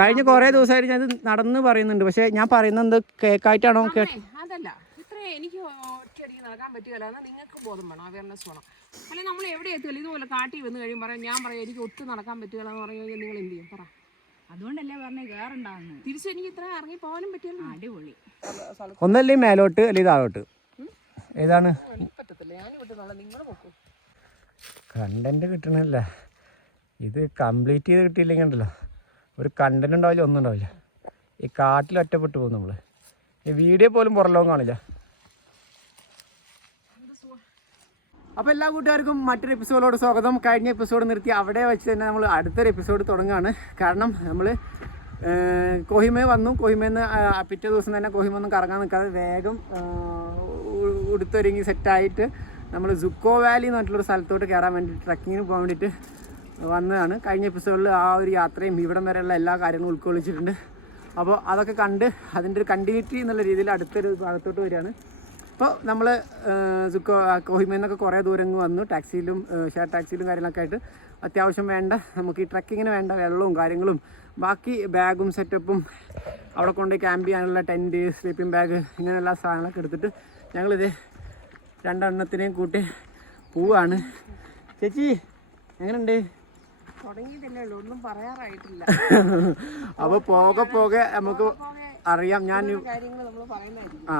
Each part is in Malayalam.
കഴിഞ്ഞ കുറേ ദിവസമായിട്ട് ഞാൻ നടന്ന് പറയുന്നുണ്ട്. പക്ഷെ ഞാൻ പറയുന്നത് എന്ത് കേക്കായിട്ടാണോ? അതല്ല, ഇത്ര എനിക്ക് ഒറ്റയടിക്ക് നടക്കാൻ പറ്റുകയല്ല. എന്നാൽ നിങ്ങൾക്ക് ബോധം വേണം, അവയർനെസ് വേണം. അല്ലെങ്കിൽ നമ്മൾ എവിടെ എത്തില്ല, ഇതുപോലെ കാട്ടി വന്ന് കഴിയും പറയാം, ഞാൻ പറയാം എനിക്ക് ഒട്ടും നടക്കാൻ പറ്റുകയല്ല എന്ന് പറഞ്ഞു കഴിഞ്ഞാൽ നിങ്ങൾ എന്ത് ചെയ്യും? പറ. അതുകൊണ്ടല്ലേ പറഞ്ഞ കയറുണ്ടാവുന്നത്. തിരിച്ച് എനിക്ക് ഇത്ര ഇറങ്ങി പോകാനും പറ്റിയല്ലോ. അടിപൊളി. ഒന്നല്ലേ മേലോട്ട് അല്ലെങ്കിൽ താഴോട്ട്? ഏതാണ്? പറ്റത്തില്ല, ഞാൻ വിട്ടുന്നുള്ള നിങ്ങൾ നോക്കൂ. കണ്ടന്റ് കിട്ടണല്ല. ഇത് കംപ്ലീറ്റ് ചെയ്ത് കിട്ടിയില്ലെങ്കിൽ ഉണ്ടല്ലോ ഒരു കണ്ടന്റ് ഉണ്ടാവില്ല, ഒന്നും ഉണ്ടാവില്ല. ഈ കാട്ടിൽ ഒറ്റപ്പെട്ടു പോകും നമ്മൾ. ഈ വീഡിയോ പോലും പുറലോകം കാണില്ല. അപ്പോൾ എല്ലാ കൂട്ടുകാർക്കും മറ്റൊരു എപ്പിസോഡോട് സ്വാഗതം. കഴിഞ്ഞ എപ്പിസോഡ് നിർത്തി അവിടെ വെച്ച് തന്നെ നമ്മൾ അടുത്തൊരു എപ്പിസോഡ് തുടങ്ങുകയാണ്. കാരണം നമ്മൾ കൊഹിമ വന്നു. കൊഹിമയിൽ നിന്ന് പിറ്റേ ദിവസം തന്നെ കൊഹിമ ഒന്നും കറങ്ങാൻ നിൽക്കാതെ വേഗം ഉടുത്തൊരുങ്ങി സെറ്റായിട്ട് നമ്മൾ സുക്കോ വാലി എന്ന് പറഞ്ഞിട്ടുള്ളൊരു സ്ഥലത്തോട്ട് കയറാൻ വേണ്ടിയിട്ട് ട്രക്കിങ്ങിന് പോകാൻ വേണ്ടിയിട്ട് വന്നതാണ്. കഴിഞ്ഞ എപ്പിസോഡിൽ ആ ഒരു യാത്രയും ഇവിടം വരെയുള്ള എല്ലാ കാര്യങ്ങളും ഉൾക്കൊള്ളിച്ചിട്ടുണ്ട്. അപ്പോൾ അതൊക്കെ കണ്ട് അതിൻ്റെ ഒരു കണ്ടിന്യൂറ്റി എന്നുള്ള രീതിയിൽ അടുത്തൊരു ഭാഗത്തോട്ട് വരികയാണ്. അപ്പോൾ നമ്മൾ കൊഹിമയിൽ നിന്നൊക്കെ കുറേ ദൂരം വന്നു. ടാക്സിയിലും ഷെയർ ടാക്സിയിലും കാര്യങ്ങളൊക്കെ ആയിട്ട് അത്യാവശ്യം വേണ്ട നമുക്ക് ഈ ട്രക്കിങ്ങിന് വേണ്ട വെള്ളവും കാര്യങ്ങളും ബാക്കി ബാഗും സെറ്റപ്പും അവിടെ കൊണ്ട് ക്യാമ്പ് ചെയ്യാനുള്ള ടെൻറ്റ്, സ്ലീപ്പിംഗ് ബാഗ്, ഇങ്ങനെയുള്ള സാധനങ്ങളൊക്കെ എടുത്തിട്ട് ഞങ്ങളിത് രണ്ടെണ്ണത്തിനെയും കൂട്ടി പോവാണ്. ചേച്ചി എങ്ങനെയുണ്ട്? തുടങ്ങിയതല്ലേ ഉള്ളൂ, ഒന്നും പറയാറായിട്ടില്ല. അപ്പോൾ പോകെ നമുക്ക് അറിയാം. ഞാൻ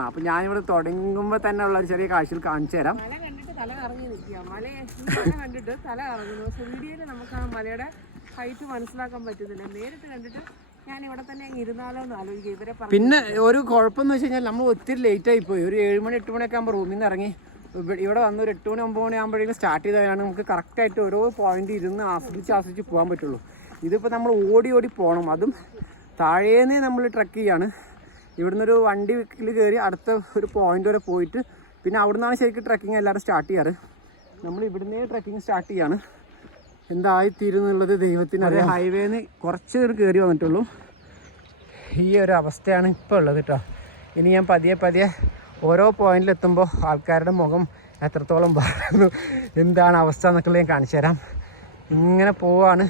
അപ്പം ഞാനിവിടെ തുടങ്ങുമ്പോൾ തന്നെ ഉള്ള ഒരു ചെറിയ കാഴ്ചയിൽ കാണിച്ചു തരാം. മല കണ്ടിട്ട് തല കറങ്ങി നിൽക്കുക. മല കണ്ടിട്ട് തല കറങ്ങുന്നു. പക്ഷെ വീഡിയോയിൽ നമുക്ക് ആ മലയുടെ ഹൈറ്റ് മനസ്സിലാക്കാൻ പറ്റുന്നില്ല. നേരിട്ട് കണ്ടിട്ട് ഞാൻ ഇവിടെ തന്നെ അങ്ങ് ഇരുന്നാലോ എന്ന് ആലോചിക്കുക. ഇവരെ പിന്നെ ഒരു കുഴപ്പമെന്ന് വെച്ച് കഴിഞ്ഞാൽ നമ്മൾ ഒത്തിരി ലേറ്റായി പോയി. ഒരു 7 മണി 8 മണിയൊക്കെ ആകുമ്പോൾ റൂമിൽ നിന്ന് ഇറങ്ങി ഇവിടെ വന്ന് ഒരു 8 മണി 9 മണി ആകുമ്പോഴേക്കും സ്റ്റാർട്ട് ചെയ്താലാണ് നമുക്ക് കറക്റ്റായിട്ട് ഓരോ പോയിന്റ് ഇരുന്ന് ആസ്വദിച്ച് പോകാൻ പറ്റുള്ളൂ. ഇതിപ്പോൾ നമ്മൾ ഓടി പോകണം. അതും താഴേന്നേ നമ്മൾ ട്രക്ക് ചെയ്യാണ്. ഇവിടുന്ന് ഒരു വണ്ടിയിൽ കയറി അടുത്ത ഒരു പോയിന്റ് വരെ പോയിട്ട് പിന്നെ അവിടെ നിന്നാണ് ശരിക്കും ട്രക്കിങ് എല്ലാവരും സ്റ്റാർട്ട് ചെയ്യാറ്. നമ്മൾ ഇവിടുന്നേ ട്രക്കിങ് സ്റ്റാർട്ട് ചെയ്യാണ്. എന്തായിത്തീരുന്നുള്ളത് ദൈവത്തിന് അറിയാം. ഹൈവേന്ന് കുറച്ച് കയറി വന്നിട്ടുള്ളൂ. ഈ ഒരു അവസ്ഥയാണ് ഇപ്പോൾ ഉള്ളത് കേട്ടോ. ഇനി ഞാൻ പതിയെ ഓരോ പോയിന്റിലെത്തുമ്പോൾ ആൾക്കാരുടെ മുഖം എത്രത്തോളം പറയുന്നു, എന്താണ് അവസ്ഥ എന്നൊക്കെ ഞാൻ കാണിച്ചു തരാം. ഇങ്ങനെ പോവാണ്.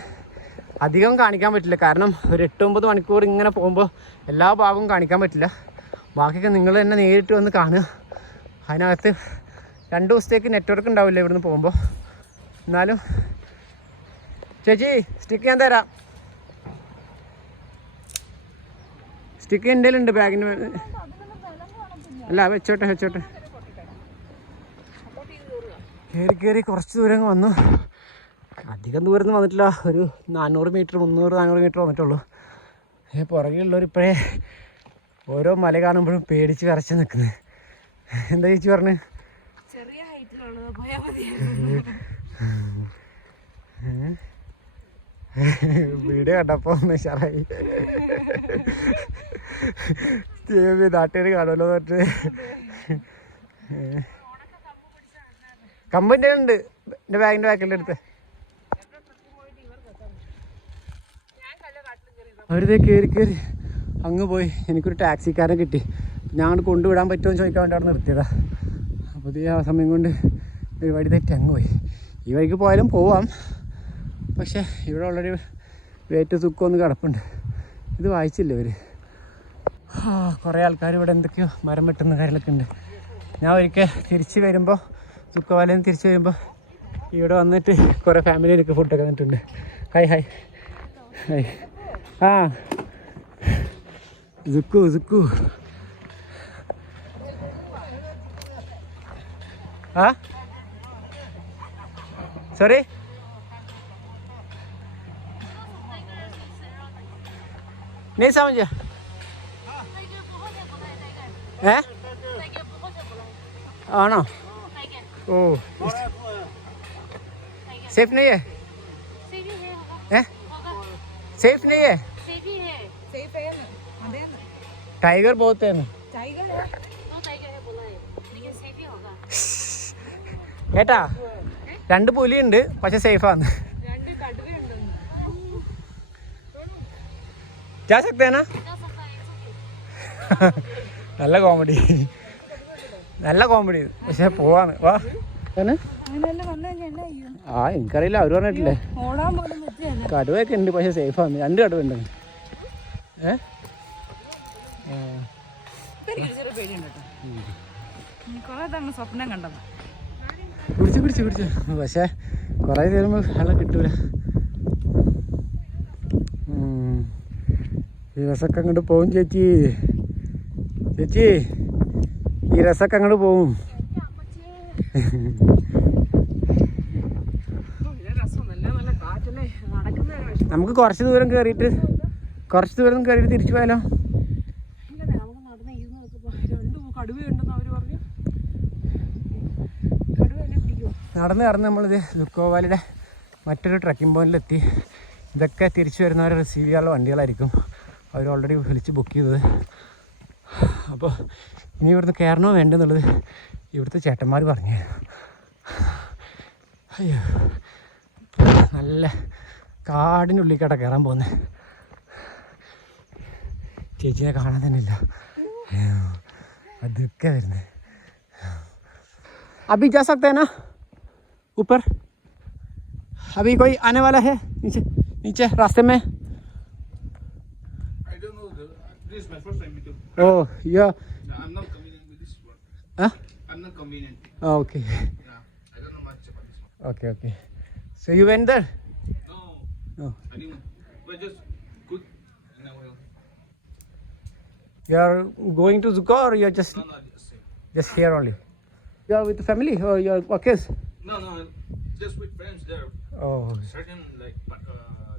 അധികം കാണിക്കാൻ പറ്റില്ല, കാരണം ഒരു 8-9 മണിക്കൂർ ഇങ്ങനെ പോകുമ്പോൾ എല്ലാ ഭാഗവും കാണിക്കാൻ പറ്റില്ല. ബാക്കിയൊക്കെ നിങ്ങൾ തന്നെ നേരിട്ട് വന്ന് കാണുക. അതിനകത്ത് 2 ദിവസത്തേക്ക് നെറ്റ്വർക്ക് ഉണ്ടാവില്ല ഇവിടുന്ന് പോകുമ്പോൾ. എന്നാലും ചേച്ചി സ്റ്റിക്ക് ഞാൻ തരാം. സ്റ്റിക്ക് എൻ്റെ ഉണ്ട് ബാഗിൻ്റെ. അല്ല വെച്ചോട്ടെ. കയറി കുറച്ച് ദൂരം വന്നു. അധികം ദൂരം ഒന്നും വന്നിട്ടില്ല. ഒരു 400 മീറ്റർ 300-400 മീറ്റർ വന്നിട്ടുള്ളൂ. പുറകിലുള്ളവരിപ്പോഴേ ഓരോ മല കാണുമ്പോഴും പേടിച്ച് വിറച്ച് നിൽക്കുന്നത്. എന്താ ചേച്ചി പറഞ്ഞു? ചെറിയ ഹൈറ്റിലുള്ളത് പോയാൽ മതി. വീഡിയോ കണ്ടപ്പോൾ ഒന്ന് ഉഷാറായി. നാട്ടുകാർ കാണുമല്ലോ തൊട്ട്. കമ്പിൻ്റെ ഉണ്ട് എൻ്റെ ബാഗിൻ്റെ ബാക്കിൻ്റെ അടുത്ത്. അവരിതേ കയറി അങ്ങ് പോയി. എനിക്കൊരു ടാക്സിക്കാരനെ കിട്ടി. ഞാൻ അങ്ങോട്ട് കൊണ്ടുവിടാൻ പറ്റുമോ എന്ന് ചോദിക്കാൻ വേണ്ടി അവിടെ നിർത്തിയതാണ്. അപ്പോൾ ആ സമയം കൊണ്ട് ഒരു വഴി തെറ്റി അങ്ങ് പോയി. ഈ വഴിക്ക് പോയാലും പോവാം, പക്ഷേ ഇവിടെ ഉള്ളൊരു വേറ്റ് സുഖമൊന്ന് കിടപ്പുണ്ട്. ഇത് വായിച്ചില്ല ഇവർ. കുറേ ആൾക്കാർ ഇവിടെ എന്തൊക്കെയോ മരം വെട്ടുന്ന കാര്യങ്ങളൊക്കെ ഉണ്ട്. ഞാൻ ഒരിക്കൽ തിരിച്ച് വരുമ്പോൾ സുക്കവാലയിൽ നിന്ന് തിരിച്ച് വരുമ്പോൾ ഇവിടെ വന്നിട്ട് കുറേ ഫാമിലി എനിക്ക് ഫുഡൊക്കെ തന്നിട്ടുണ്ട്. ഹായ് ആ സുക്കു ആ സോറി नहीं समझा आना ओ सेफ नहीं है सेफ नहीं है टाइगर बहुत है ഏട്ടാ 2 പുലിയുണ്ട്, പക്ഷെ സേഫാണ്. जा सकते हैं ना? നല്ല കോമഡി പക്ഷെ പോവാണ്. വാ എനിക്കറിയില്ല, അവർ പറഞ്ഞിട്ടില്ലേ കടുവയൊക്കെ ഉണ്ട്, പക്ഷെ സേഫാണ്. 2 കടുവ ഉണ്ട്. സ്വപ്നം കണ്ടത് പിടിച്ചു പക്ഷേ കുറേ തരുമ്പോൾ വെള്ളം കിട്ടൂല. ഈ രസമൊക്കെ അങ്ങോട്ട് പോവും ചേച്ചി, ഈ രസമൊക്കെ അങ്ങോട്ട് പോവും. നമുക്ക് കുറച്ച് ദൂരം കയറിയിട്ട് തിരിച്ചു പോയാലോ? നടന്ന് നമ്മളിത് ലുക്കോ വാലിയുടെ മറ്റൊരു ട്രക്കിംഗ് പോയിന്റിലെത്തി. ഇതൊക്കെ തിരിച്ചു വരുന്നവരെ റിസീവ് ചെയ്യാനുള്ള വണ്ടികളായിരിക്കും. അവർ ഓൾറെഡി വിളിച്ച് ബുക്ക് ചെയ്തത്. അപ്പോൾ ഇനി ഇവിടുന്ന് കയറണോ വേണ്ടെന്നുള്ളത് ഇവിടുത്തെ ചേട്ടന്മാർ പറഞ്ഞു. അയ്യോ, നല്ല കാടിനുള്ളിലേക്കാട്ടാ കയറാൻ പോകുന്നത്. ചേച്ചിയെ കാണാൻ തന്നെ ഇല്ല, അതൊക്കെ വരുന്നത്. अभी जा सकते हैं ना ऊपर? अभी कोई आने वाला है नीचे रास्ते में? I don't know. This is my first time too. Oh, yeah. I'm not convenient with this one. Huh? I'm not convenient. Oh, okay. Yeah, I don't know much about this one. Okay. So you went there? No, No. I didn't. But just good. And I will. You are going to Zuko or you are No, just here only? You are with the family or you are workers? no, just with friends there. Oh, Certain like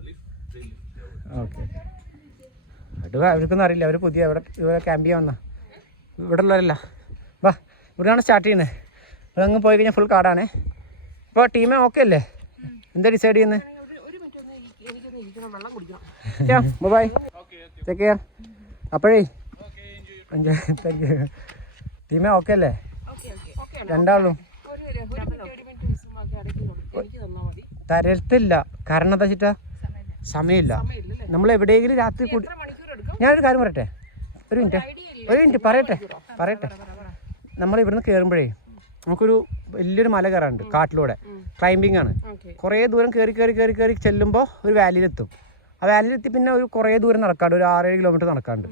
live, they live there. okay. അവർക്കൊന്നും അറിയില്ല, അവർ പുതിയ ഇവിടെ ക്യാമ്പ് ചെയ്യാൻ വന്ന ഇവിടെ ഉള്ളവരല്ല. വാ, ഇവിടെയാണ് സ്റ്റാർട്ട് ചെയ്യുന്നത്. ഇവിടെ അങ്ങ് പോയി കഴിഞ്ഞാൽ ഫുൾ കാടാണേ. ഇപ്പോൾ ടീമേ ഓക്കെ അല്ലേ? എന്താ ഡിസൈഡ് ചെയ്യുന്നത്? Bye, take care. അപ്പോഴേ താങ്ക് യു. ടീമേ ഓക്കെ അല്ലേ? രണ്ടാളും തരത്തില്ല. കാരണം എന്താ വെച്ചിട്ടാ സമയമില്ല. നമ്മൾ എവിടെയെങ്കിലും രാത്രി കൂടി. ഞാനൊരു കാര്യം പറയട്ടെ, ഒരു മിനിറ്റ് പറയട്ടെ. നമ്മൾ ഇവിടുന്ന് കയറുമ്പോഴേ നമുക്കൊരു വലിയൊരു മല കയറാനുണ്ട് കാട്ടിലൂടെ. ക്ലൈമ്പിംഗ് ആണ്. കുറേ ദൂരം കയറി ചെല്ലുമ്പോൾ ഒരു വാലിയിലെത്തും. ആ വാലിയിലെത്തി പിന്നെ ഒരു കുറേ ദൂരം നടക്കാണ്ട്, ഒരു 6-7 കിലോമീറ്റർ നടക്കാണ്ട്.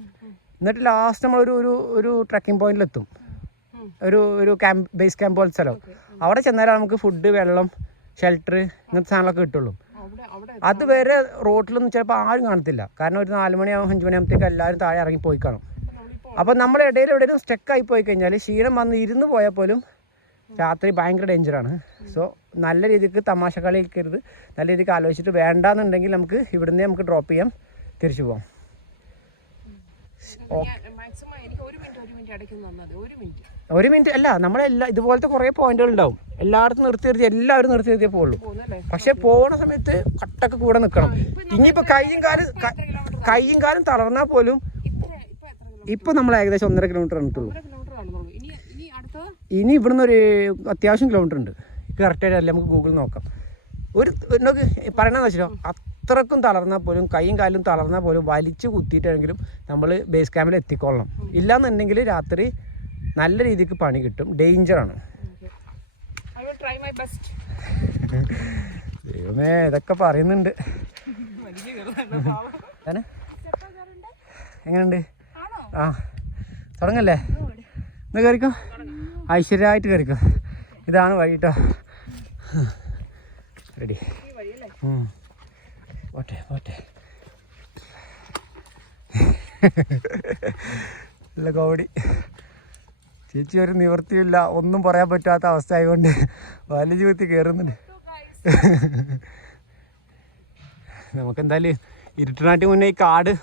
എന്നിട്ട് ലാസ്റ്റ് നമ്മളൊരു ഒരു ട്രക്കിംഗ് പോയിന്റിലെത്തും. ഒരു ബേസ് ക്യാമ്പ് പോലത്തെ സ്ഥലം. അവിടെ ചെന്നാലും നമുക്ക് ഫുഡ്, വെള്ളം, ഷെൽട്ടർ ഇങ്ങനത്തെ സാധനങ്ങളൊക്കെ കിട്ടുള്ളൂ. അതുവരെ റോട്ടിലൊന്നും ചിലപ്പോൾ ആരും കാണത്തില്ല. കാരണം ഒരു 4 മണിയാവും 5 മണിയാകുമ്പോഴത്തേക്ക് എല്ലാവരും താഴെ ഇറങ്ങി പോയി കാണും. അപ്പോൾ നമ്മുടെ ഇടയിൽ എവിടെയും സ്റ്റക്കായി പോയി കഴിഞ്ഞാൽ ക്ഷീണം വന്ന് ഇരുന്ന് പോയാൽ പോലും രാത്രി ഭയങ്കര ഡേഞ്ചറാണ്. സോ നല്ല രീതിക്ക് തമാശ കളിക്കരുത്. നല്ല രീതിക്ക് ആലോചിച്ചിട്ട് വേണ്ടാന്നുണ്ടെങ്കിൽ നമുക്ക് ഇവിടുന്ന് നമുക്ക് ഡ്രോപ്പ് ചെയ്യാം, തിരിച്ചു പോകാം. ഒരു മിനിറ്റ് അല്ല, നമ്മളെല്ലാം ഇതുപോലത്തെ കുറേ പോയിന്റുകൾ ഉണ്ടാവും. എല്ലായിടത്തും നിർത്തി എല്ലാവരും നിർത്തിയേ പോകുള്ളൂ. പക്ഷെ പോകുന്ന സമയത്ത് കട്ടൊക്കെ കൂടെ നിൽക്കണം. ഇനിയിപ്പോൾ കൈയും കാലും തളർന്നാൽ പോലും ഇപ്പം നമ്മൾ ഏകദേശം 1.5 കിലോമീറ്റർ നടത്തുള്ളൂ. ഇനി ഇവിടുന്ന് ഒരു അത്യാവശ്യം കിലോമീറ്റർ ഉണ്ട്. കറക്റ്റായിട്ട് അല്ലേ, നമുക്ക് ഗൂഗിൾ നോക്കാം. നമുക്ക് പറയണമെന്ന് വെച്ചാലോ, അത്രക്കും തളർന്നാൽ പോലും കൈയും കാലും തളർന്നാൽ പോലും വലിച്ചു കുത്തിയിട്ടെങ്കിലും നമ്മൾ ബേസ് ക്യാമ്പിൽ എത്തിക്കൊള്ളണം. ഇല്ലാന്നുണ്ടെങ്കിൽ രാത്രി നല്ല രീതിക്ക് പണി കിട്ടും. ഡേഞ്ചറാണ്. ദൈവമേ, ഇതൊക്കെ പറയുന്നുണ്ട്. എങ്ങനെയുണ്ട്? ആ, തുടങ്ങല്ലേ? എന്നാ കയറിക്കോ, ഐശ്വര്യമായിട്ട് കയറിക്കോ. ഇതാണ് വഴി കേട്ടോ. റെഡി? പോട്ടെ. നല്ല കോമഡി. ചേച്ചി ഒരു നിവൃത്തിയില്ല, ഒന്നും പറയാൻ പറ്റാത്ത അവസ്ഥ ആയതുകൊണ്ട് വലിയ കുത്തി കയറുന്നുണ്ട്. നമുക്കെന്തായാലും ഇരുട്ടിനാട്ടി മുന്നേ ഈ കാട്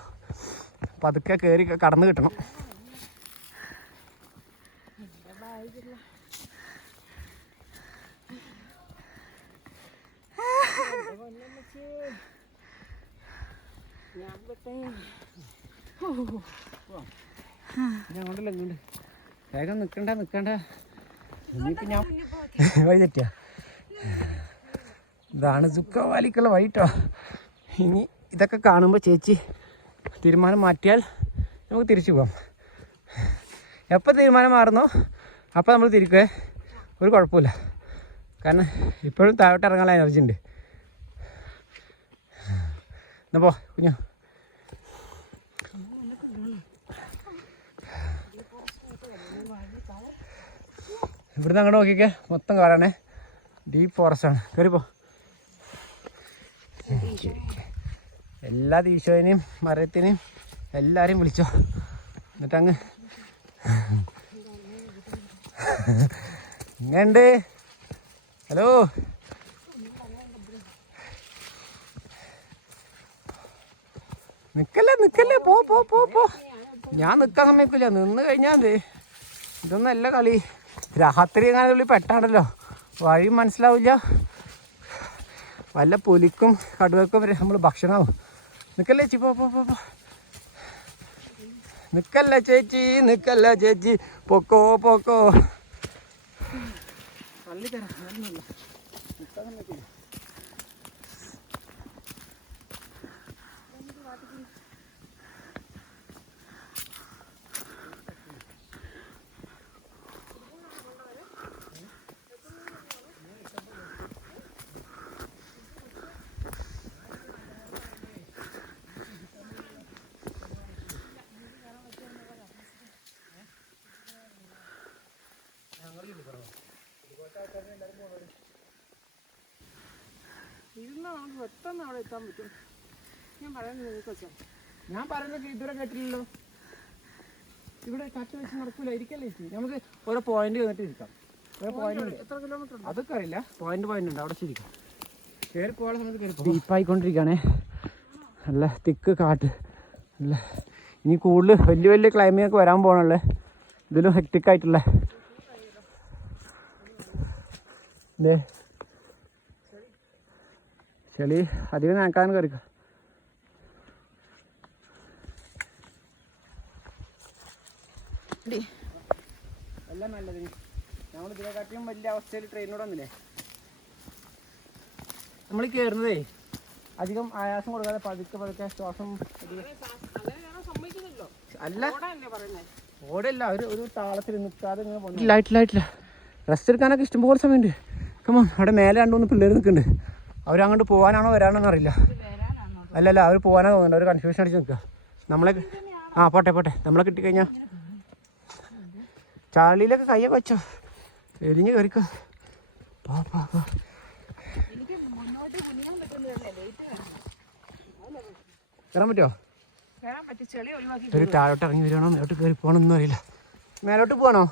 പതുക്കെ കയറി കടന്നു കിട്ടണം. അങ്ങോട്ടല്ല, ഇങ്ങോട്ട് വേഗം നിൽക്കണ്ട. ഇനിയിപ്പോൾ ഞാൻ വഴി തെറ്റിയാ. ഇതാണ് സുക്കോ വാലിക്കുള്ള വഴി കേട്ടോ. ഇനി ഇതൊക്കെ കാണുമ്പോൾ ചേച്ചി തീരുമാനം മാറ്റിയാൽ നമുക്ക് തിരിച്ചു പോകാം. എപ്പോൾ തീരുമാനം മാറുന്നോ അപ്പോൾ നമ്മൾ തിരിക്കുക. ഒരു കുഴപ്പമില്ല. കാരണം ഇപ്പോഴും താഴോട്ട് ഇറങ്ങാനുള്ള എനർജി ഉണ്ട്. എന്നാ പോ കുഞ്ഞു. ഇവിടുന്ന് അങ്ങോട്ട് നോക്കിക്കേ, മൊത്തം കാടാണേ, ഡീപ്പ് ഫോറസ്റ്റ് ആണ്. കയറിപ്പോ. എല്ലാ ഈശോനെയും മരത്തിനെയും എല്ലാവരെയും വിളിച്ചോ, എന്നിട്ടങ്ങ് ഇങ്ങണ്ട്. ഹലോ, നിക്കല്ലേ, പോ പോ പോ പോ. ഞാൻ നിൽക്കാൻ സമ്മതിക്കില്ല, നിന്ന് കഴിഞ്ഞാൽ ഇതൊന്നല്ല കളി. രാത്രി എങ്ങനെ ഉള്ളിൽ പെട്ടാണല്ലോ, വഴി മനസ്സിലാവില്ല. വല്ല പുലിക്കും കടുവക്കും വരെ നമ്മൾ ഭക്ഷണമാവും. നിൽക്കല്ലേ ചേച്ചി, പോ പോ പോ. നിൽക്കല്ല ചേച്ചി, പൊക്കോ പൊക്കോ. തള്ളി തരാം, നിൽക്കാൻ സമ്മതിക്കില്ല. ഇരുന്നാൽ നമുക്ക് പെട്ടെന്ന് അവിടെ എത്താൻ പറ്റും. ഞാൻ പറയുന്നത് നിങ്ങൾക്ക് വെച്ചാൽ ഞാൻ പറയുന്നത് ഇതുവരെ കേട്ടില്ലല്ലോ. ഇവിടെ കട്ട് വെച്ച് നടക്കൂല, ഇരിക്കല്ലേ ചേച്ചി. നമുക്ക് ഓരോ പോയിന്റ് വന്നിട്ട് ഇരിക്കാം. ഓരോ പോയിന്റ് എത്ര കിലോമീറ്റർ ഉണ്ട്? അതൊക്കെ അറിയില്ല, പോയിന്റ് ഉണ്ട് അവിടെ. ശരിക്കും കയറി പോകാനുള്ള സമയത്ത് കയറി ഡീപ്പായിക്കൊണ്ടിരിക്കുകയാണേ. നല്ല തിക്ക് കാട്ട്, നല്ല ഇനി കൂടുതൽ വലിയ ക്ലൈമ്പിംഗ് ഒക്കെ വരാൻ പോകണല്ലേ. ഇതിലും ഹെക്റ്റിക്കായിട്ടുള്ള ചെളി അധികം നനക്കാനും കയറിക്കാം. എല്ലാം നല്ലത്. നമ്മൾ ഇതിനെക്കാട്ടിയും വലിയ അവസ്ഥയിൽ ട്രെയിനിലൂടെ വന്നില്ലേ. നമ്മൾ കയറുന്നതേ അധികം ആയാസം കൊടുക്കാതെ പതുക്കെ ശ്വാസം അല്ല, ഓടല്ല, ഒരു താളത്തിൽ നിൽക്കാതെ ഇല്ലായിട്ടില്ല. റെസ്റ്റ് എടുക്കാനൊക്കെ ഇഷ്ടംപോലെ സമയമുണ്ട്. കമോൺ, അവിടെ മേലെ 2-3 പിള്ളേർ നിൽക്കുന്നുണ്ട്. അവരങ്ങോട്ട് പോകാനാണോ വരാനോ അറിയില്ല. അല്ലല്ല, അവർ പോകാനാണ് തോന്നുന്നുണ്ട്. അവർ കൺഫ്യൂഷൻ അടിച്ച് നിൽക്കുക. നമ്മളെ പോട്ടെ നമ്മളെ കിട്ടിക്കഴിഞ്ഞാൽ ചാളിയിലൊക്കെ കയ്യൊക്കെ വെച്ചോ, എരിഞ്ഞ് കയറിക്കോ. കയറാൻ പറ്റുമോ? ഒരു താഴോട്ട് ഇറങ്ങി വരുവാണോ മേലോട്ട് കയറി പോകണമെന്നൊന്നും അറിയില്ല. മേലോട്ട് പോകണോ?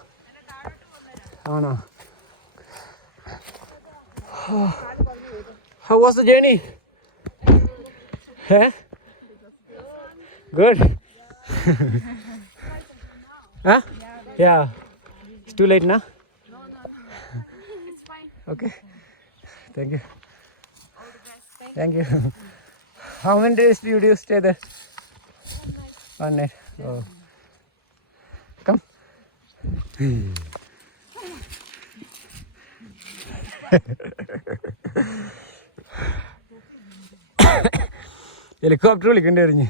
ആണോ? How was the journey? Good. Huh? Yeah. It's too late now? No. It's fine. Okay. Thank you. All the best. Thank you. How many days did you stay there? One night. Oh. Come. Helicopter വിളിക്കേണ്ടി വരിഞ്ഞ്.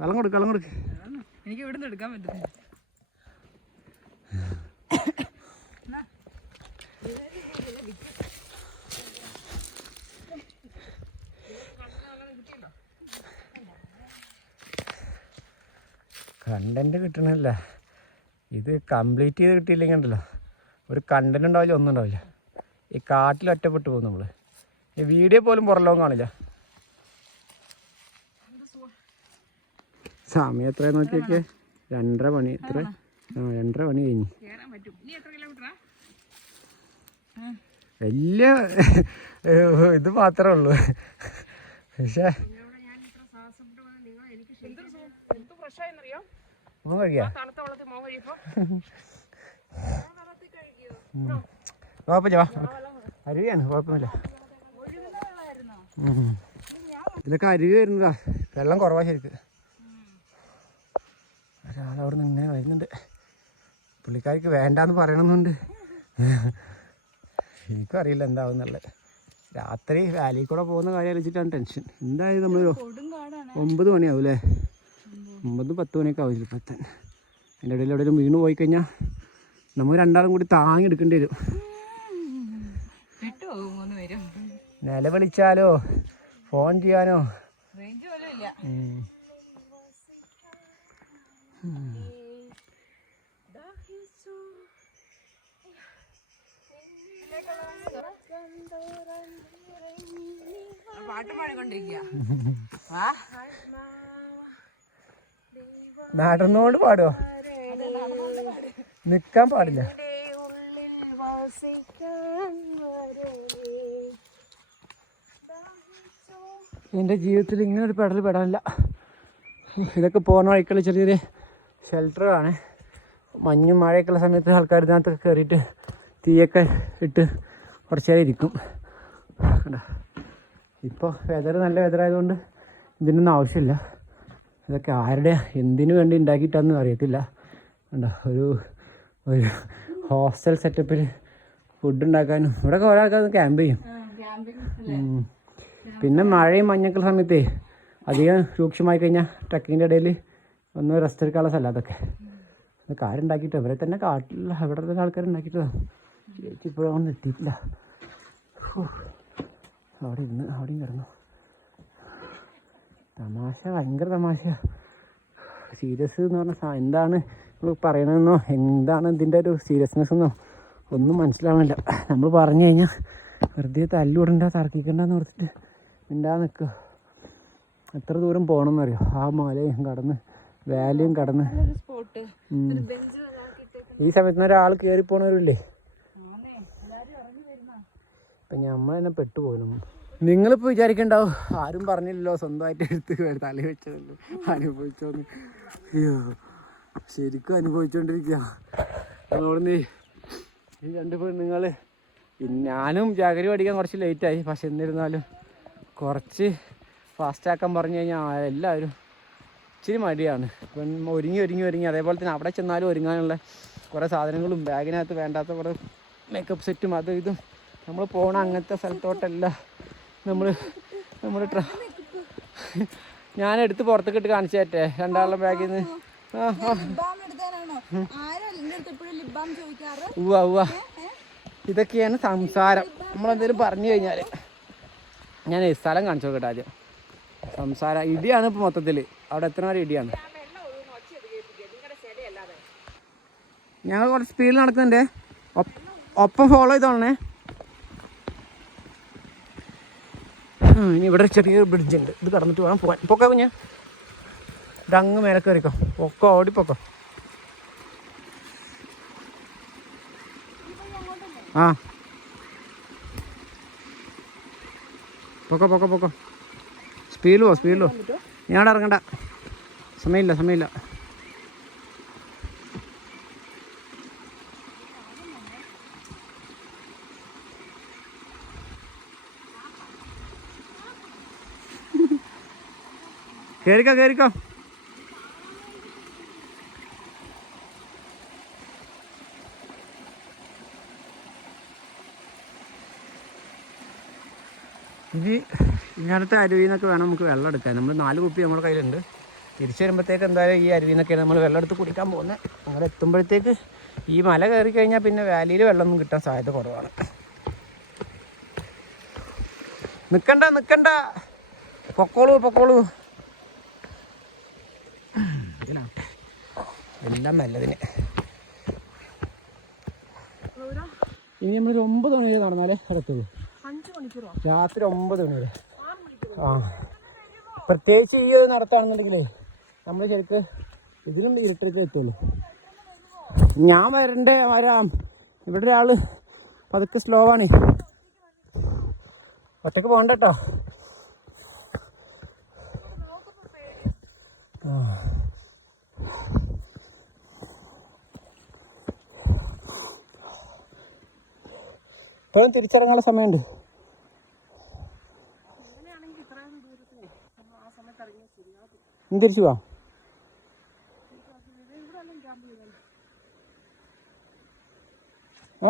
വെള്ളം കൊടുക്ക്. എനിക്ക് ഇവിടുന്ന് എടുക്കാൻ പറ്റുന്നില്ല. കണ്ടന്റ് കിട്ടണല്ല, ഇത് കംപ്ലീറ്റ് ചെയ്ത് കിട്ടിയില്ലെങ്കിൽ ഉണ്ടല്ലോ ഒരു കണ്ടന്റ് ഉണ്ടാവില്ല, ഒന്നും ഉണ്ടാവില്ല. ഈ കാട്ടിൽ ഒറ്റപ്പെട്ടു പോകും നമ്മൾ. ഈ വീഡിയോ പോലും പുറലോകം കാണില്ല. സമയം എത്ര നോക്കിയൊക്കെ? 2:30 മണി. എത്ര? 2:30 മണി കഴിഞ്ഞു. വലിയ ഇത് മാത്രമേ ഉള്ളൂ. പക്ഷേ കുഴപ്പമില്ല, അരുവിയാണ്, കുഴപ്പമില്ല. ഇതിലൊക്കെ അരുവി വരുന്നതാ, വെള്ളം കുറവാ ശരിക്ക്. ഒരാളവിടെ നിന്ന് ഇങ്ങനെ വരുന്നുണ്ട്. പുള്ളിക്കാർക്ക് വേണ്ടാന്ന് പറയണമെന്നുണ്ട്. എനിക്കും അറിയില്ല എന്താവുന്നുള്ളത്. രാത്രി വാലിയിൽ കൂടെ പോകുന്ന കാര്യം ആലോചിച്ചിട്ടാണ് ടെൻഷൻ. എന്തായാലും നമ്മൾ 9 മണിയാവും അല്ലേ? 9-10 മണിയൊക്കെ ആവില്ല ഇപ്പം എത്താൻ. അതിൻ്റെ ഇടയിൽ എവിടെയെങ്കിലും വീണ് പോയി കഴിഞ്ഞാൽ നമുക്ക് രണ്ടാളും കൂടി താങ്ങി എടുക്കേണ്ടി വരും. നിലവിളിച്ചാലോ ഫോൺ ചെയ്യാനോ പാട്ട് പാടിക്കൊണ്ടിരിക്കുക. നടന്നോണ്ട് പാടുവോ? നിക്കാൻ പാടില്ല. എൻ്റെ ജീവിതത്തിൽ ഇങ്ങനെ ഒരു പെടൽ പെടാനില്ല. ഇതൊക്കെ പോകുന്ന വഴിക്കുള്ള ചെറിയൊരു ഷെൽട്ടറാണ്. മഞ്ഞും മഴയൊക്കെയുള്ള സമയത്ത് ആൾക്കാർ ഇതിനകത്തൊക്കെ കയറിയിട്ട് തീയൊക്കെ ഇട്ട് കുറച്ച് നേരം ഇരിക്കും. ഇപ്പോൾ വെതർ നല്ല വെതറായതുകൊണ്ട് ഇതിനൊന്നും ആവശ്യമില്ല. ഇതൊക്കെ ആരുടെ എന്തിനു വേണ്ടി ഉണ്ടാക്കിയിട്ടാണെന്ന് അറിയത്തില്ല. കണ്ടോ, ഒരു ഹോസ്റ്റൽ സെറ്റപ്പിൽ ഫുഡ് ഉണ്ടാക്കാനും ഇവിടെയൊക്കെ ഓരോ ആൾക്കാർ ക്യാമ്പ് ചെയ്യും. പിന്നെ മഴയും മഞ്ഞൊക്കെ സമയത്തേ അധികം രൂക്ഷമായി കഴിഞ്ഞാൽ ട്രക്കിങ്ങിൻ്റെ ഇടയിൽ ഒന്ന് റെസ്റ്റ് എടുക്കാനുള്ള സ്ഥലം അതൊക്കെ. അതൊക്കെ ആരുണ്ടാക്കിയിട്ട് ഇവരെ തന്നെ കാട്ടിലുള്ള ഇവിടെ തന്നെ ആൾക്കാർ ഉണ്ടാക്കിയിട്ടതാണ്. ചേച്ചി ഇപ്പോഴും ഒന്നും എത്തിയിട്ടില്ല. അവിടെയും കിടന്നു. തമാശ, ഭയങ്കര തമാശ. സീരിയസ് എന്ന് പറഞ്ഞാൽ എന്താണ് നമ്മൾ പറയണമെന്നോ എന്താണ് ഇതിൻ്റെ ഒരു സീരിയസ്നെസ് എന്നോ ഒന്നും മനസ്സിലാവണില്ല. നമ്മൾ പറഞ്ഞു കഴിഞ്ഞാൽ വെറുതെ തല്ലുവിടണ്ട തർക്കിക്കണ്ടെന്ന് ഓർത്തിട്ട് മിണ്ടാ നിൽക്കുക. എത്ര ദൂരം പോകണമെന്നറിയോ? ആ മലയും കടന്ന് വാലിയും കടന്ന് ഈ സമയത്ത് ഒരാൾ കയറി പോണവരില്ലേ? ഇപ്പം നമ്മൾ തന്നെ പെട്ടുപോകുന്നു. നിങ്ങളിപ്പോൾ വിചാരിക്കണ്ടാവും ആരും പറഞ്ഞില്ലല്ലോ, സ്വന്തമായിട്ട് എടുത്ത് തല വെച്ചതല്ലോ അനുഭവിച്ചോന്ന്. അയ്യോ, ശരിക്കും അനുഭവിച്ചുകൊണ്ടിരിക്കുക. നമ്മളോട് ഈ രണ്ട് പെണ്ണുങ്ങൾ, ഞാനും ജാഗരി പഠിക്കാൻ കുറച്ച് ലേറ്റായി. പക്ഷെ എന്നിരുന്നാലും കുറച്ച് ഫാസ്റ്റാക്കാൻ പറഞ്ഞു കഴിഞ്ഞാൽ എല്ലാവരും ഇച്ചിരി മടിയാണ്. ഒരുങ്ങി അതേപോലെ തന്നെ അവിടെ ചെന്നാലും ഒരുങ്ങാനുള്ള കുറേ സാധനങ്ങളും ബാഗിനകത്ത് വേണ്ടാത്ത കുറേ മേക്കപ്പ് സെറ്റും അതും ഇതും നമ്മൾ പോകണ അങ്ങനത്തെ സ്ഥലത്തോട്ടല്ല നമ്മൾ ഞാനെടുത്ത് പുറത്തേക്ക് ഇട്ട് കാണിച്ചു തരട്ടെ രണ്ടാളുടെ ബാഗിൽ നിന്ന്. ഉവ്വ ഇതൊക്കെയാണ് സംസാരം. നമ്മളെന്തെങ്കിലും പറഞ്ഞു കഴിഞ്ഞാൽ ഞാൻ സ്ഥലം കാണിച്ചു നോക്കട്ടെ ആദ്യം. സംസാരം ഇടിയാണ് ഇപ്പോൾ മൊത്തത്തിൽ. അവിടെ എത്ര വരെ ഇടിയാണ്. ഞങ്ങൾ കുറച്ച് സ്പീഡിൽ നടക്കുന്നുണ്ട്. ഒപ്പം ഫോളോ ചെയ്തോളണേ. ഇനി ഇവിടെ ചെറിയൊരു ബ്രിഡ്ജ് ഉണ്ട്. ഇത് കടന്നിട്ട് വേണം പോകാൻ. പൊക്കോ കുഞ്ഞ്, ഇതങ്ങ് മേലെ കയറിക്കോ. പൊക്കോ, ഓടിപ്പൊക്കോ. ആ പൊക്കോ. സ്പീഡിൽ പോ. ഞാൻ ഇറങ്ങണ്ട. സമയമില്ല. കേറിക്കോ. ഇങ്ങനത്തെ അരുവിയിൽ നിന്നൊക്കെ വേണം നമുക്ക് വെള്ളം എടുക്കാൻ. നമ്മൾ 4 കുപ്പി നമ്മുടെ കയ്യിലുണ്ട്. തിരിച്ചു വരുമ്പോഴത്തേക്ക് എന്തായാലും ഈ അരുവിയിൽ നിന്നൊക്കെയാണ് നമ്മൾ വെള്ളം എടുത്ത് കുടിക്കാൻ പോകുന്നത്. അങ്ങനെ എത്തുമ്പോഴത്തേക്ക് ഈ മല കയറി കഴിഞ്ഞാൽ പിന്നെ വാലിയിൽ വെള്ളമൊന്നും കിട്ടാൻ സാധ്യത കുറവാണ്. നിൽക്കണ്ട. പൊക്കോളൂ. എല്ലാം നല്ലതിന്. ഇനി നമ്മളൊരു 9 മണി വരെ നടന്നാലേ അടുത്തുള്ളൂ. രാത്രി 9 മണി വരെ. പ്രത്യേകിച്ച് ഈ ഒരു നടത്താണെന്നുണ്ടെങ്കിലേ നമ്മൾ ശരിക്ക് ഇതിലും ഇരുട്ടൊക്കെ എത്തുള്ളൂ. ഞാൻ വരാം. ഇവിടെ ഒരാൾ പതുക്കെ സ്ലോ ആണ്. ഒറ്റക്ക് പോകണ്ട കേട്ടോ. ഇപ്പോഴും തിരിച്ചിറങ്ങാനുള്ള സമയമുണ്ട്. ഇനി തിരിച്ചു പോവാം.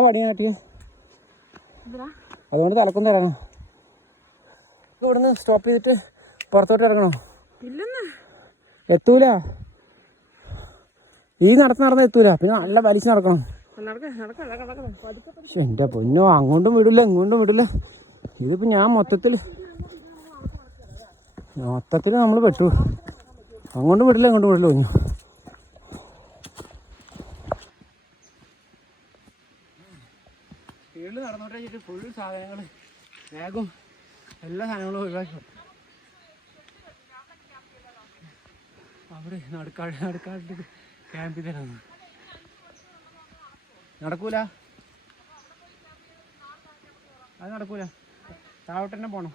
പടിയാ കാട്ടിയ അതുകൊണ്ട് തലക്കൊന്ന് ഇറങ്ങാം. ഇവിടുന്ന് സ്റ്റോപ്പ് ചെയ്തിട്ട് പുറത്തോട്ട് ഇറങ്ങണോ? എത്തൂല. ഈ നടന്ന് എത്തൂല. പിന്നെ നല്ല വലിച്ച് നടക്കണം. എൻ്റെ പൊന്നോ, അങ്ങോട്ടും വിടില്ല ഇങ്ങോട്ടും വിടില്ല. ഇതിപ്പോൾ ഞാൻ മൊത്തത്തിൽ നമ്മൾ പെട്ടു. അങ്ങോട്ടും വിടില്ല ഇങ്ങോട്ടും വിടില്ല. വെച്ചിട്ട് ഫുൾ സാധനങ്ങൾ ബാഗും എല്ലാ സാധനങ്ങളും ഒഴിവാക്കി. അവിടെ നടക്കാണ്ട് ക്യാമ്പിൽ തരാന്ന് നടക്കൂല, അത് നടക്കൂല. താഴോട്ട് തന്നെ പോണം.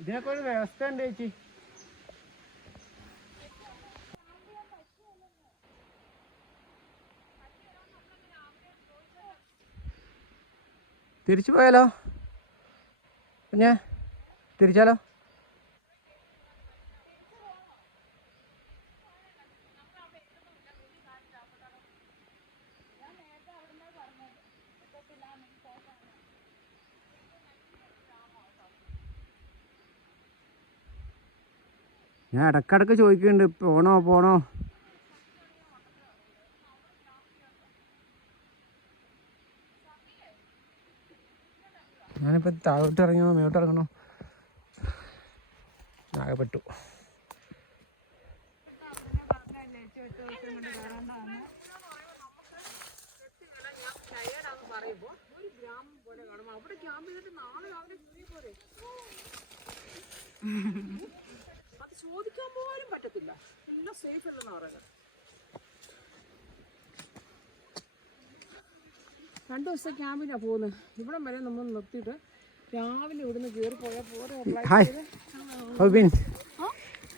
ഇതിനൊക്കെ ഒരു വ്യവസ്ഥ ഉണ്ട് ചേച്ചി. തിരിച്ചു പോയാലോ? പിന്നെ തിരിച്ചാലോ? ഞാൻ ഇടക്കിടക്ക് ചോദിക്കുന്നുണ്ട് പോണോ. ഞാനിപ്പോൾ താഴോട്ട് ഇറങ്ങിയോ മേലോട്ട് ഇറങ്ങണോ ആകെപ്പെട്ടു. ചോദിക്കാൻ പോലും പറ്റത്തില്ല, എല്ലാം സേഫ് അല്ലെന്നാ പറയുന്നത്. 2 ദിവസത്തെ ക്യാമ്പിനാണ് പോകുന്നത്. ഇവിടെ വരെ നമ്മൾ നിർത്തിയിട്ട് രാവിലെ ഇവിടുന്ന് കയറി പോയാൽ പോരെ.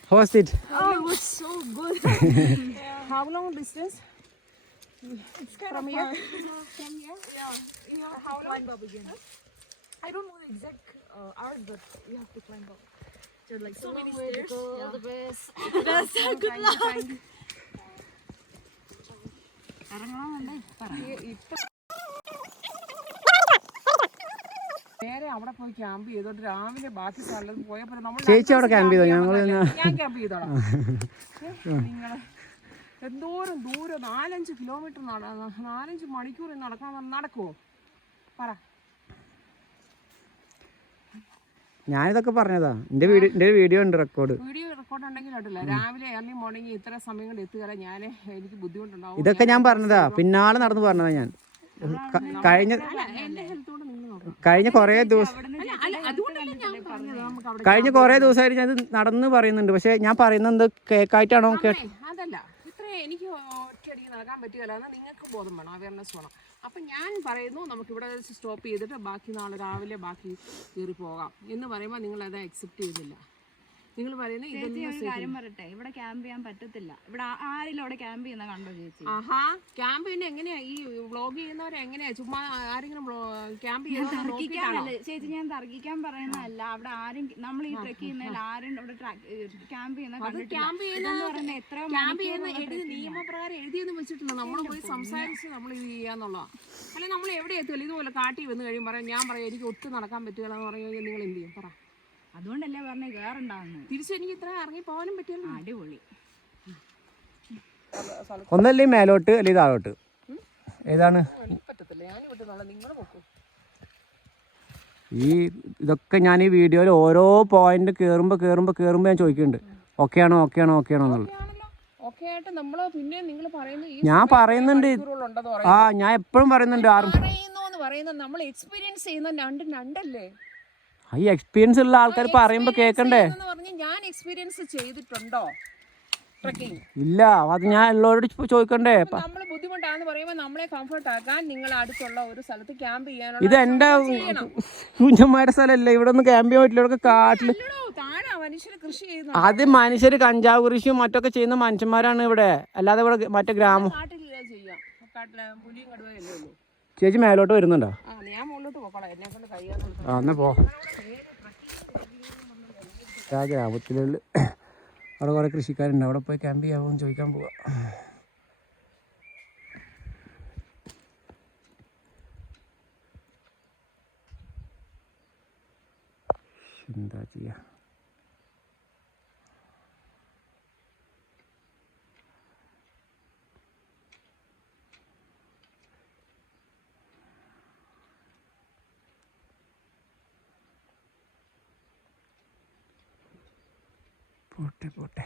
How was it? Oh, it was so good. How long distance? It's from here. From here? Yeah. How long? Climb up again. I don't know the exact hours, but you have to climb up. So like so many stairs. All the best. Good luck. നേരെ അവിടെ പോയി ക്യാമ്പ് ചെയ്തോട്ട് രാവിലെ ബാക്കി സ്ഥലത്ത് പോയപ്പോൾ നമ്മൾ ചേച്ചി അവിടെ ക്യാമ്പ് ചെയ്തോ? ഞാൻ ക്യാമ്പ് ചെയ്തോളാം. നിങ്ങള് എന്തോരം ദൂരം 4-5 കിലോമീറ്റർ 4-5 മണിക്കൂർ നടക്കണം. നടക്കുമോ പറ? ഞാനിതൊക്കെ പറഞ്ഞതാ. എൻ്റെ വീഡിയോ ഉണ്ട്, റെക്കോർഡ് ഉണ്ടെങ്കിൽ കേട്ടില്ല. രാവിലെ ഏർലി മോർണിംഗ് ഇത്ര സമയം കൊണ്ട് എത്തുക എനിക്ക് ബുദ്ധിമുട്ടുണ്ടാവും. ഇതൊക്കെ ഞാൻ പറഞ്ഞതാ, പിന്നാലെ നടന്ന് പറഞ്ഞതാ. ഞാൻ കഴിഞ്ഞ കുറേ ദിവസമായിട്ട് ഞാൻ നടന്ന് പറയുന്നുണ്ട്. പക്ഷെ ഞാൻ പറയുന്നത് കേക്കായിട്ടാണോ? അതല്ല, ഇത്ര എനിക്ക് ഒറ്റയടിക്ക് നടക്കാൻ പറ്റുകയല്ല. നിങ്ങൾക്ക് ബോധം വേണം, അവയർനെസ് വേണം. അപ്പം ഞാൻ പറയുന്നു നമുക്കിവിടെ സ്റ്റോപ്പ് ചെയ്തിട്ട് ബാക്കി നാളെ രാവിലെ ബാക്കി കയറി പോകാം എന്ന് പറയുമ്പോൾ നിങ്ങളത് അക്സെപ്റ്റ് ചെയ്യുന്നില്ല. നിങ്ങൾ പറയുന്നത് ഇതൊന്നും കാര്യം പറയട്ടെ, ഇവിടെ ക്യാമ്പ് ചെയ്യാൻ പറ്റത്തില്ല. ഇവിടെ ആരെങ്കിലും അവിടെ ക്യാമ്പ് ചെയ്യുന്ന കണ്ടോ ചേച്ചി? ആഹാ, ക്യാമ്പ് പിന്നെ എങ്ങനെയാ ഈ വ്ളോഗ് ചെയ്യുന്നവരെ എങ്ങനെയാ ചുമ്മാ ആരെങ്കിലും ക്യാമ്പ് ചെയ്യുന്ന ചേച്ചി? ഞാൻ തർക്കിക്കാൻ പറയുന്നതല്ല. അവിടെ ആരും നമ്മൾ ഈ ട്രെക്ക് ചെയ്യുന്നതിൽ ആരും ഇവിടെ ക്യാമ്പ് ചെയ്യുന്ന ക്യാമ്പ് ചെയ്യുന്ന എഴുതി നിയമപ്രകാരം എഴുതിയെന്ന് വെച്ചിട്ടില്ല. നമ്മൾ പോയി സംസാരിച്ച് നമ്മൾ ഇത് ചെയ്യാന്നുള്ളതാണ്. അല്ലെങ്കിൽ നമ്മൾ എവിടെ എത്തില്ല. ഇതുപോലെ കാട്ടി വന്നു കഴിയുമ്പോൾ ഞാൻ പറയാം എനിക്ക് ഒട്ടും നടക്കാൻ പറ്റുകയില്ല എന്ന് പറയുമെങ്കിൽ നിങ്ങൾ എന്ത് ചെയ്യും പറ? അതുകൊണ്ടല്ലേ പറഞ്ഞേ കേറുണ്ടാവുന്നു. തിരിച്ചു എനിക്ക് ഇത്ര ഇറങ്ങി പോകാനും പറ്റിയല്ലോ. അടിപൊളി. ഒന്നല്ലേ മേലോട്ട് അല്ലെങ്കിൽ താഴോട്ട്? ഏതാണ്? പറ്റത്തില്ല, ഞാൻ പറ്റുന്നുള്ള നിങ്ങൾ നോക്കൂ. ഇതൊക്കെ ഞാൻ ഈ വീഡിയോയിൽ ഓരോ പോയിന്റ് കയറുമ്പോൾ ഞാൻ ചോദിക്കുന്നുണ്ട് ഓക്കെയാണോ എന്നുള്ളത്. ഞാൻ പറയുന്നുണ്ട്. ഞാൻ എപ്പോഴും പറയുന്നുണ്ട്. നമ്മൾ എക്സ്പീരിയൻസ് ചെയ്യുന്ന രണ്ടല്ലേ. ഈ എക്സ്പീരിയൻസ് ഉള്ള ആൾക്കാർ പറയുമ്പോൾ കേൾക്കണ്ടേ? ഞാൻ എക്സ്പീരിയൻസ് ചെയ്തിട്ടുണ്ടോ ട്രക്കിംഗ്? ഇല്ല, അത് ഞാൻ എല്ലാവരോട് ചോദിക്കണ്ടേ? നമ്മൾ ബുദ്ധിമുട്ടാന്ന് പറയുമ്പോൾ നമ്മളെ കംഫർട്ട് ആക്കാൻ നിങ്ങൾ അടുത്തുള്ള ഒരു സ്ഥലത്ത് ക്യാമ്പ് ചെയ്യാനുള്ള. ഇത് എന്റെ കുഞ്ഞന്മാരുടെ സ്ഥലമല്ലേ, ഇവിടെ ഒന്നും ക്യാമ്പ് ചെയ്യാൻ പറ്റില്ല. ഇവിടെ കാട്ടില് മനുഷ്യര് കൃഷി ചെയ്യുന്നു. അത് മനുഷ്യര് കഞ്ചാവ് കൃഷിയും മറ്റൊക്കെ ചെയ്യുന്ന മനുഷ്യന്മാരാണ് ഇവിടെ, അല്ലാതെ ഇവിടെ മറ്റേ ഗ്രാമം. ചേച്ചി മേലോട്ട് വരുന്നുണ്ടോ? ഞാൻ മുകളിലോട്ട് പോക്കോളാം, എന്നെ കൊണ്ട് കഴിയാൻ. എന്നാ പോ. ആ ഗ്രാമത്തിലുള്ള അവിടെ കുറെ കൃഷിക്കാരുണ്ട്, അവിടെ പോയി ക്യാമ്പ് ചെയ്യാമോന്ന് ചോദിക്കാൻ പോവാ. എന്താ ചെയ്യാ? പോട്ടെ